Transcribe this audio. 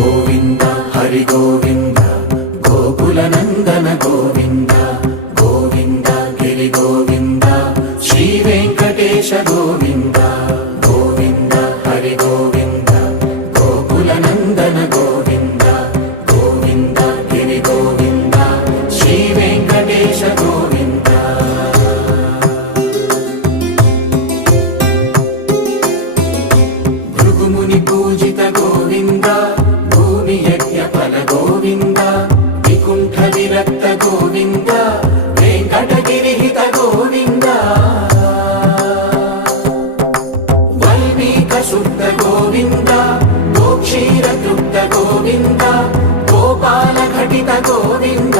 గోవింద హరి గోవింద గోకులనందన గోవింద గోవింద గిరి గోవింద శ్రీ వెంకటేశ గోవింద గోవింద హరి గోవింద గోకులనందన గోవింద గోవింద గిరి గోవింద శ్రీ వెంకటేశ గోవింద భృగుముని పూజిత గోవింద భూమి యజ్ఞ ఫల గోవింద వికుంఠ విరక్త గోవింద వెంకటగిరిహిత గోవింద వల్మీక శుద్ధ గోవింద గోక్షీర తృప్త గోవింద గోపాల ఘటిత గోవింద